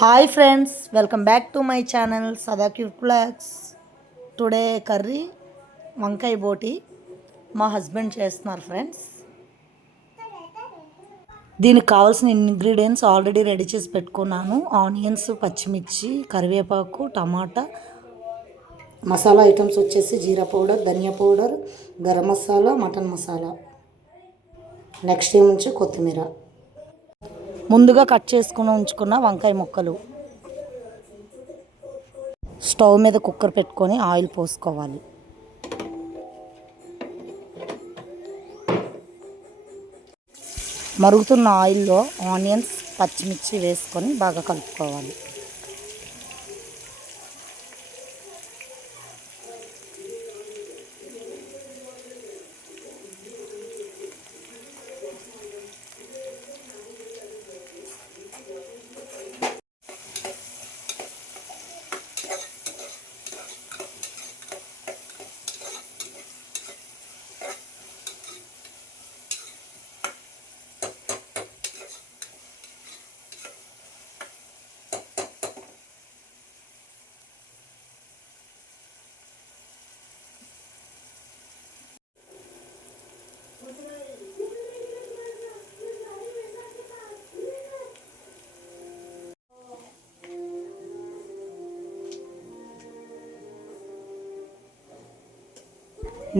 Hi friends, welcome back to my channel సదా cute blogs. Today curry వంకాయ బోటి మా హస్బెండ్ చేస్తున్నారు ఫ్రెండ్స్. దీనికి కావాల్సిన ఇంగ్రీడియంట్స్ ఆల్రెడీ రెడీ చేసి పెట్టుకున్నాను. ఆనియన్స్, పచ్చిమిర్చి, కరివేపాకు, టమాటా. మసాలా ఐటమ్స్ వచ్చేసి జీరా పౌడర్, ధనియా powder, garam masala, mutton masala. Next ఏముంచి కొత్తిమీర. ముందుగా కట్ చేసుకుని ఉంచుకున్న వంకాయ ముక్కలు. స్టవ్ మీద కుక్కర్ పెట్టుకొని ఆయిల్ పోసుకోవాలి. మరుగుతున్న ఆయిల్లో ఆనియన్స్, పచ్చిమిర్చి వేసుకొని బాగా కలుపుకోవాలి.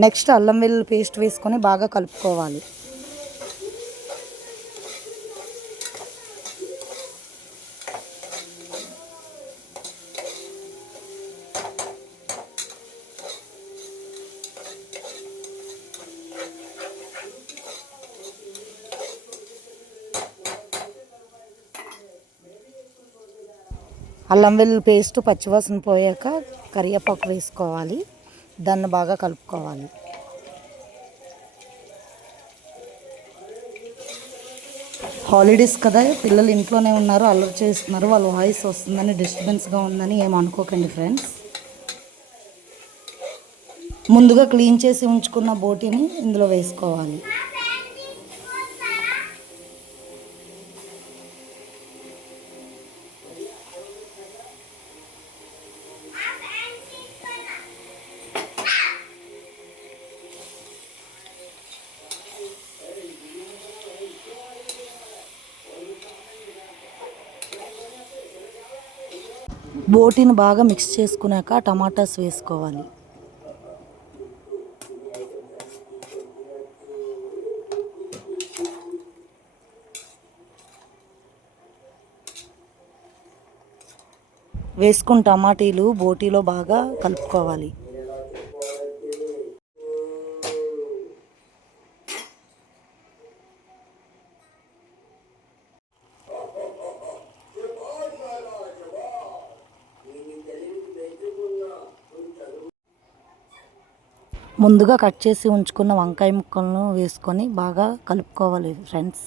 నెక్స్ట్ అల్లం వెల్లుల్లి పేస్ట్ వేసుకొని బాగా కలుపుకోవాలి. అల్లం వెల్లుల్లి పేస్ట్ పచ్చివాసన పోయాక కరివేపాకు వేసుకోవాలి. దాన్ని బాగా కలుపుకోవాలి. హాలిడేస్ కదా, పిల్లలు ఇంట్లోనే ఉన్నారు, అల్లరి చేస్తున్నారు. వాళ్ళ వాయిస్ వస్తుందని, డిస్టర్బెన్స్గా ఉందని ఏమనుకోకండి ఫ్రెండ్స్. ముందుగా క్లీన్ చేసి ఉంచుకున్న బోటిని ఇందులో వేసుకోవాలి. బోటిని బాగా మిక్స్ చేసుకున్నాక టమాటాస్ వేసుకోవాలి. వేసుకున్న టమాటీలు బోటీలో బాగా కలుపుకోవాలి. ముందుగా కట్ చేసి ఉంచుకున్న వంకాయ ముక్కలను వేసుకొని బాగా కలుపుకోవాలి ఫ్రెండ్స్.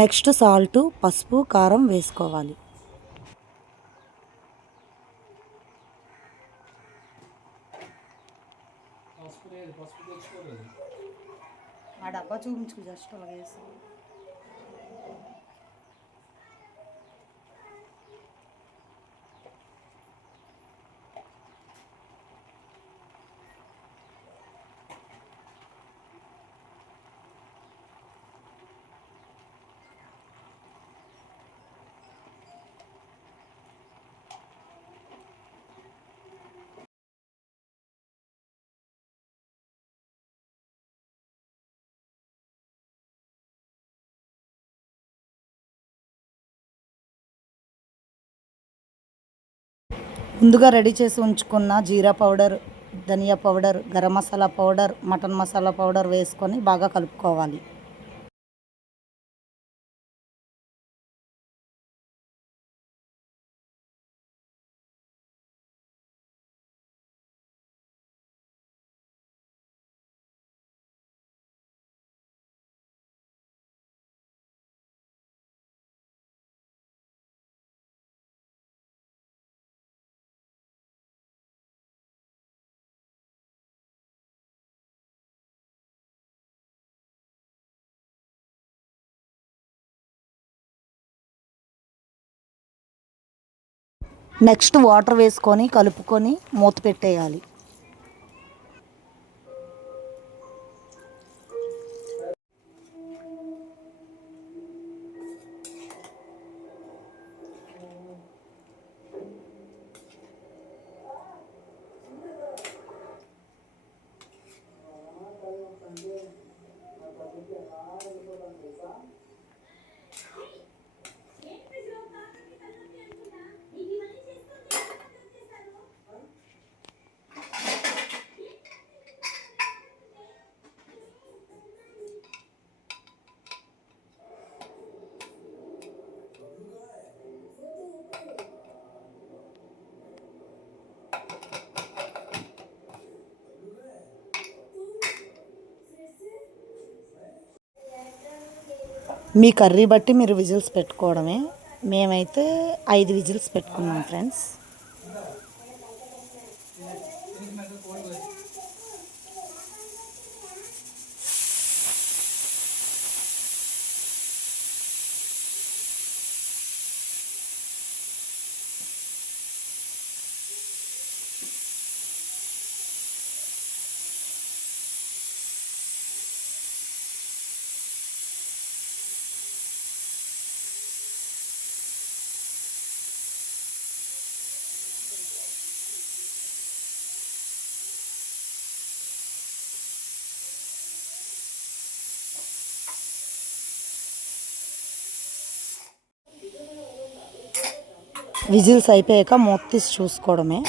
నెక్స్ట్ సాల్ట్, పసుపు, కారం వేసుకోవాలి. ఆ డబ్బా చూపించు, జస్ట్ అలా వేసి. ముందుగా రెడీ చేసి ఉంచుకున్న జీరా పౌడర్, ధనియా powder, garam masala powder, mutton masala powder వేసుకొని బాగా కలుపుకోవాలి. నెక్స్ట్ వాటర్ వేసుకొని కలుపుకొని మూత పెట్టేయాలి. మీ కర్రీ బట్టి మీరు విజిల్స్ పెట్టుకోవడమే. మేమైతే 5 విజిల్స్ పెట్టుకున్నాం ఫ్రెండ్స్. విజిల్స్ అయిపోయాక మూత తీసి చూసుకోవడమే.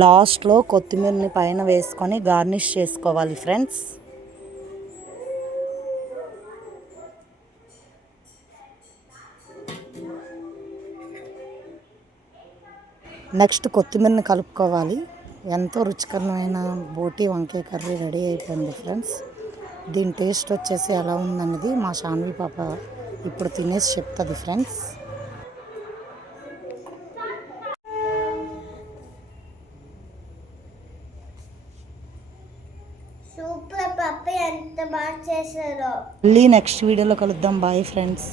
లాస్ట్లో కొత్తిమీరని పైన వేసుకొని గార్నిష్ చేసుకోవాలి ఫ్రెండ్స్. నెక్స్ట్ కొత్తిమీరని కలుపుకోవాలి. ఎంతో రుచికరమైన బోటి వంకాయ కర్రీ రెడీ అయిపోయింది ఫ్రెండ్స్. దీని టేస్ట్ వచ్చేసి ఎలా ఉందన్నది మా శాన్వి పాప ఇప్పుడు తినేసి చెప్తుంది ఫ్రెండ్స్. సూపర్ పప్పి ఎంత బాగా చేశారో. మళ్ళీ నెక్స్ట్ వీడియోలో కలుద్దాం. Bye friends.